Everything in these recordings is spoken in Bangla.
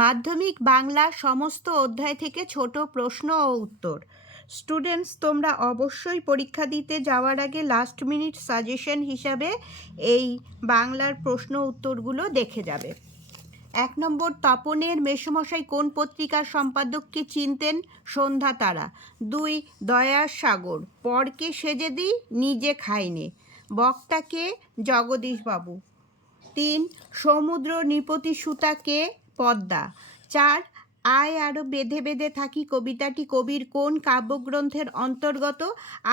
মাধ্যমিক বাংলা সমস্ত অধ্যায় থেকে ছোট প্রশ্ন ও উত্তর। স্টুডেন্টস, তোমরা অবশ্যই পরীক্ষা দিতে যাওয়ার আগে লাস্ট মিনিট সাজেশন হিসাবে এই বাংলার প্রশ্ন উত্তরগুলো দেখে যাবে। 1 নম্বর, তপনের মেসোমশাই কোন পত্রিকার সম্পাদককে চিনতেন? সন্ধ্যা তারা। 2, দয়ার সাগর। পরকে সেজে দিই, নিজে খাইনে। বক্তাকে? জগদীশবাবু। 3, সমুদ্র নৃপতি সুতা কে? পদ্মা। 4, আয় আরো বেঁধে বেঁধে থাকি কবিতাটি কবির কোন কাব্যগ্রন্থের অন্তর্গত?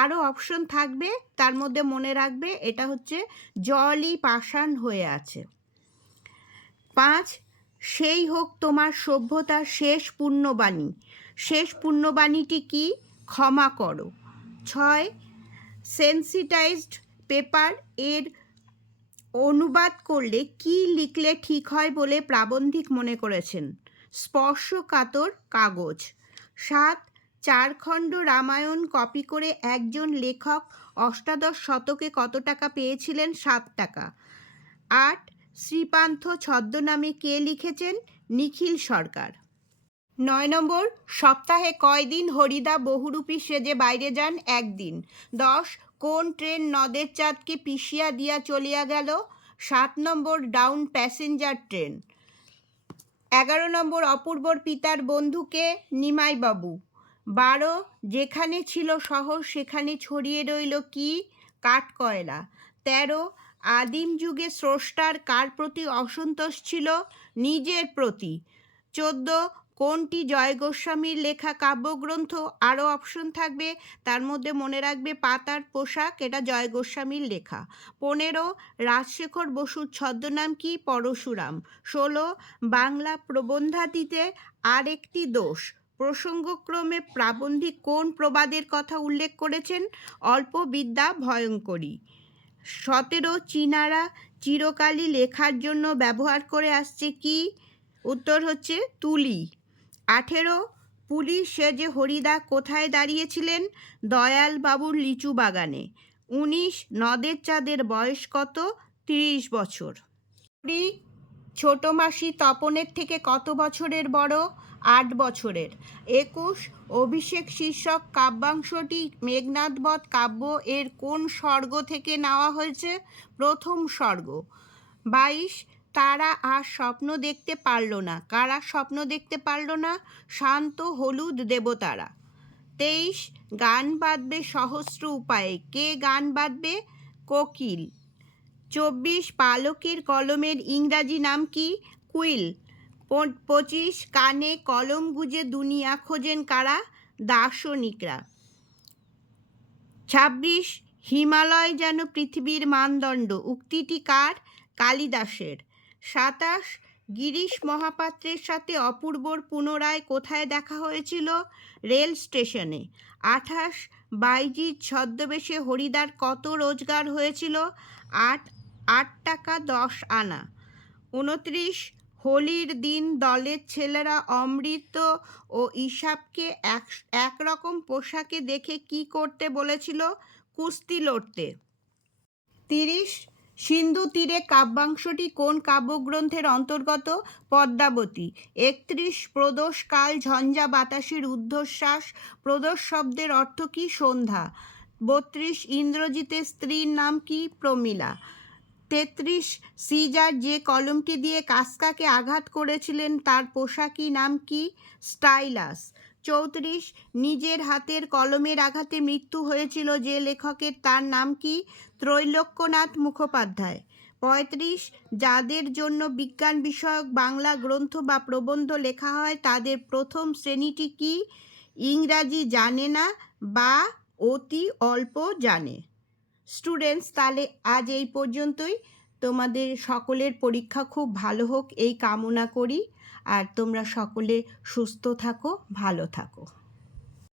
আরও অপশন থাকবে, তার মধ্যে মনে রাখবে এটা হচ্ছে জলই পাষাণ হয়ে আছে। 5, সেই হোক তোমার সভ্যতার শেষ পুণ্যবাণী। শেষ পুণ্যবাণীটি কি? ক্ষমা করো। 6, সেন্সিটাইজড পেপার এর অনুবাদ করলে কি লিখলে ঠিক হয় বলে প্রাবন্ধিক মনে করেছেন? স্পর্শকাতর কাগজ। 7, 4 খণ্ড রামায়ণ কপি করে একজন লেখক অষ্টাদশ শতকে কত টাকা পেয়েছিলেন? 7 টাকা। 8, শ্রীপান্থ ছদ্মনামে কে লিখেছেন? নিখিল সরকার। 9 নম্বর, সপ্তাহে কয়দিন হরিদা বহুরূপী সেজে বাইরে যান? 1 দিন। 10, কোন ট্রেন নদের চাঁদকে পিষিয়া দিয়া চলিয়া গেল? 7 নম্বর, ডাউন প্যাসেঞ্জার ট্রেন। 11 নম্বর, অপূর্বর পিতার বন্ধুকে? নিমাইবাবু। 12, যেখানে ছিল শহর সেখানে ছড়িয়ে রইল কি? কাঠকয়লা। 13, আদিম যুগে স্রষ্টার কার প্রতি অসন্তোষ ছিল? নিজের প্রতি। 14, কোনটি জয় গোস্বামীর লেখা কাব্যগ্রন্থ? আরও অপশন থাকবে, তার মধ্যে মনে রাখবে পাতার পোশাক, এটা জয় গোস্বামীর লেখা। 15, রাজশেখর বসুর ছদ্মনাম কি? পরশুরাম। 16, বাংলা প্রবন্ধাদিতে আরেকটি দোষ। প্রসঙ্গক্রমে প্রাবন্ধিক কোন প্রবাদের কথা উল্লেখ করেছেন? অল্প বিদ্যা ভয়ঙ্করী। 17, চীনারা চিরকালই লেখার জন্য ব্যবহার করে আসছে কি? উত্তর হচ্ছে তুলি। 18, পুলিশ সেজে হরিদা কোথায় দাঁড়িয়েছিলেন? দয়াল বাবুর লিচু বাগানে। 19, নদের চাঁদের বয়স কত? 30 বছর। 20, ছোট মাসি তপনের থেকে কত বছরের বড়? 8 বছরের। 21, অভিষেক শীর্ষক কাব্যাংশটি মেঘনাদবধ কাব্য এর কোন স্বর্গ থেকে নেওয়া হয়েছে? প্রথম স্বর্গ। 22, তারা আর স্বপ্ন দেখতে পারল না। কারা স্বপ্ন দেখতে পারল না? শান্ত হলুদ দেবতারা। 23, গান বাঁধবে সহস্র উপায়ে। কে গান বাঁধবে? কোকিল। 24, পালকের কলমের ইংরাজি নাম কি? কুইল। 25, কানে কলম গুজে দুনিয়া খোঁজেন কারা? দার্শনিকরা। 26, হিমালয় যেন পৃথিবীর মানদণ্ড, উক্তিটি কার? কালিদাসের। 27, গিরিশ মহাপাত্রের সাথে অপূর্বর পুনরায় কোথায় দেখা হয়েছিল? রেল স্টেশনে। 28, বাইজির ছদ্মবেশে হরিদার কত রোজগার হয়েছিল? 8 টাকা 10 আনা। 29, হোলির দিন দলের ছেলেরা অমৃত ও ইসাবকে একরকম পোশাকে দেখে কি করতে বলেছিল? কুস্তি লড়তে। 30, সিন্ধু তীরে কাব্যাংশটি কোন কাব্যগ্রন্থের অন্তর্গত? পদ্মাবতী। 31, প্রদোষ কাল ঝঞ্ঝা বাতাসের ঊর্ধ্বশ্বাস। প্রদোষ শব্দের অর্থ কি? সন্ধ্যা। 32, ইন্দ্রজিতের স্ত্রীর নাম কি? প্রমীলা। 33, সিজার যে কলমটি দিয়ে কাসকাকে আঘাত করেছিলেন তার পোশাকি নাম কি? স্টাইলাস। 34, নিজের হাতের কলমের আঘাতে মৃত্যু হয়েছিল যে লেখকের, তার নাম কি? ত্রৈলোক্যনাথ মুখোপাধ্যায়। 35, যাদের জন্য বিজ্ঞান বিষয়ক বাংলা গ্রন্থ বা প্রবন্ধ লেখা হয় তাদের প্রথম শ্রেণীটি কি? ইংরাজি জানে না বা অতি অল্প জানে। স্টুডেন্টস, তাহলে আজ এই পর্যন্তই। তোমাদের সকলের পরীক্ষা খুব ভালো হোক এই কামনা করি, আর তোমরা সকলে সুস্থ থাকো, ভালো থাকো।